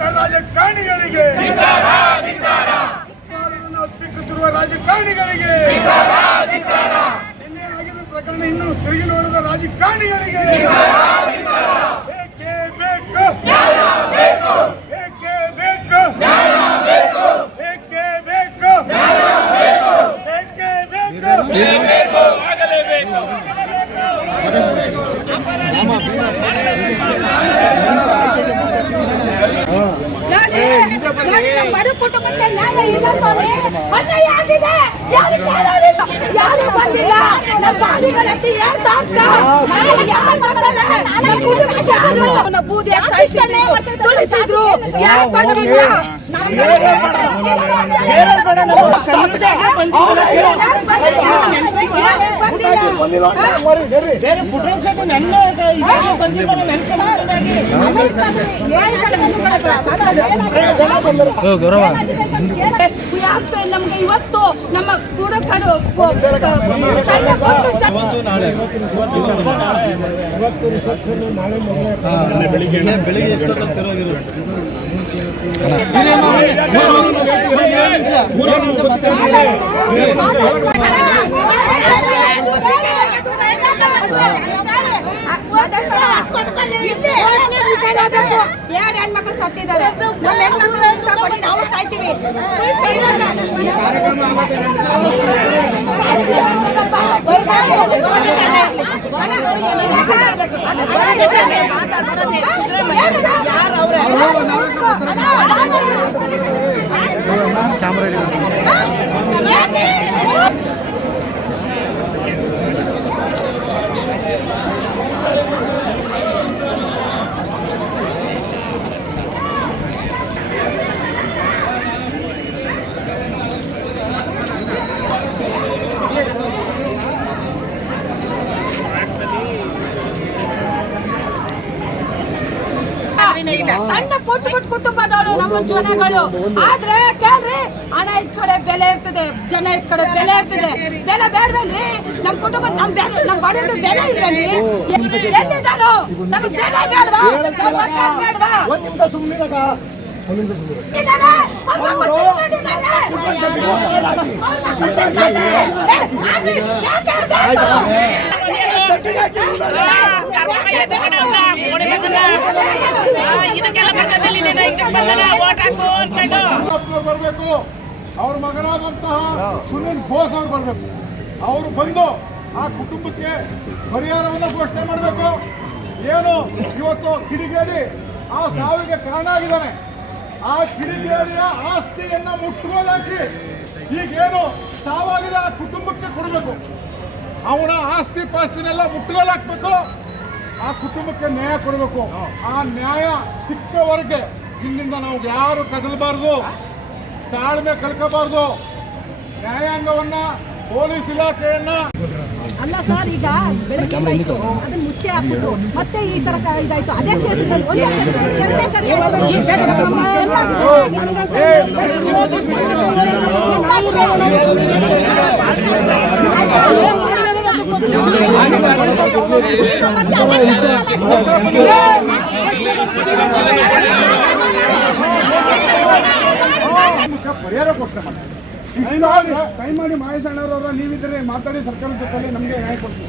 ರಾಜಕಾರಣಿಗಳಿಗೆ ಅಸ್ತಿತ್ವವಿರುವ ರಾಜಕಾರಣಿಗಳಿಗೆ ನಿನ್ನೆ ಆಗಿರುವ ಪ್ರಕರಣ ಇನ್ನು ತಿರುಗಿ ನೋಡಿದ ರಾಜಕಾರಣಿಗಳಿಗೆ ಬೇಕೇ ಬೇಕು, ಬೇಕೇ ಬೇಕು, ಬೇಕೇ ಬೇಕು, ಬೇಕೇ ಬೇಕು, ಆಗಲೇಬೇಕು. ಬಡ ಕುಟುಂಬಕ್ಕೆ ನ್ಯಾಯ ಇಲ್ಲ ಸ್ವಾಮಿ, ಅನ್ಯಾಯ ಆಗಿದೆ. ಯಾರು ಕೇಳೋದಿಲ್ಲ, ಯಾರು ಬಂದಿಲ್ಲ. ನಮ್ಮ ಬಾಡಿಗಳಂತೆ ಏನ್ ಸಾಕ್ಷ ಯಾರು ಮಾಡ್ತಾರೆ? ಬೂದಿ ತುಳಿಸಿದ್ರು, ಯಾರು ಬಂದಿಲ್ಲ. ನಮ್ಗೆ ಇವತ್ತು ನಮ್ಮ ಗುಣಗಳು ಬೆಳಿಗ್ಗೆ ಎಷ್ಟೊತ್ತಿರೋಗಿರು ಯಾರು ಹೆಣ್ಮಕ್ಳು ಸತ್ತಿದ್ದಾರೆ, ನಮ್ಮ ಹೆಣ್ಮಕ್ಳು ಇಷ್ಟಪಡಿ ನಾವು ಸಾಯ್ತೀವಿ. ಸಣ್ಣ ಪುಟ್ಟ ಕುಟುಂಬದವರು ನಮ್ಮ ಜನಗಳು. ಆದ್ರೆ ಕೇಳ್ರಿ, ಹಣ ಇದ್ ಕಡೆ ಬೆಲೆ ಇರ್ತದೆ, ಜನ ಇದ್ ಕಡೆ ಬೆಲೆ ಇರ್ತದೆ. ಬೆಲೆ ಬೇಡವೇನ್ರಿ? ನಮ್ ಕುಟುಂಬ ನಮ್ ಬಡವರು ಬೆಲೆ ಇಲ್ಲನ್ರಿ. ಎಲ್ಲಿದ್ದಾರೋ ನಮಗ್ ಬೆಲೆ ಬೇಡವಾ? ಬೇಡವಾ? ಬರಬೇಕು. ಅವ್ರ ಮಗನಾದಂತಹ ಸುನಿಲ್ ಬೋಸ್ ಅವ್ರು ಬರಬೇಕು. ಅವರು ಬಂದು ಆ ಕುಟುಂಬಕ್ಕೆ ಪರಿಹಾರವನ್ನು ಘೋಷಣೆ ಮಾಡಬೇಕು. ಏನು ಇವತ್ತು ಕಿಡಿಗೇಡಿ ಆ ಸಾವಿಗೆ ಕಾರಣ ಆಗಿದ್ದಾನೆ, ಆ ಕಿಡಿಗೇಡಿಯ ಆಸ್ತಿಯನ್ನ ಮುಟ್ಟುಗೋಲಾಕಿ ಈಗೇನು ಸಾವಾಗಿದೆ ಆ ಕುಟುಂಬಕ್ಕೆ ಕೊಡಬೇಕು. ಅವನ ಆಸ್ತಿ ಪಾಸ್ತಿನೆಲ್ಲ ಮುಟ್ಟುಗೋಲಾಕ್ಬೇಕು. ಆ ಕುಟುಂಬಕ್ಕೆ ನ್ಯಾಯ ಕೊಡಬೇಕು. ಆ ನ್ಯಾಯ ಸಿಕ್ಕವರೆಗೆ ಇಲ್ಲಿಂದ ನಾವು ಯಾರು ಕದಲಬಾರ್ದು, ತಾಳ್ಮೆ ಕಳ್ಕೋಬಾರ್ದು. ನ್ಯಾಯಾಂಗವನ್ನ, ಪೊಲೀಸ್ ಇಲಾಖೆಯನ್ನ ಅಲ್ಲ ಸರ್, ಈಗ ಬೆಳಗ್ಗೆ ಅದನ್ನ ಮುಚ್ಚೆ ಹಾಕ್ಬಿಟ್ಟು ಮತ್ತೆ ಈ ತರ ಇದಾಯ್ತು. ಅದೇ ಕ್ಷೇತ್ರದಲ್ಲಿ ಪರಿಹಾರ ಕೊಡ್ತೇನೆ. ಕೈ ಮಾಡಿ ಮಹೇಶ್ ಅಣ್ಣವ್ರವ್ರ ನೀವಿದ್ರೆ ಮಾತಾಡಿ ಸರ್ಕಾರದ ಜೊತೆ ನಮಗೆ ನ್ಯಾಯ ಕೊಡಿಸಿ.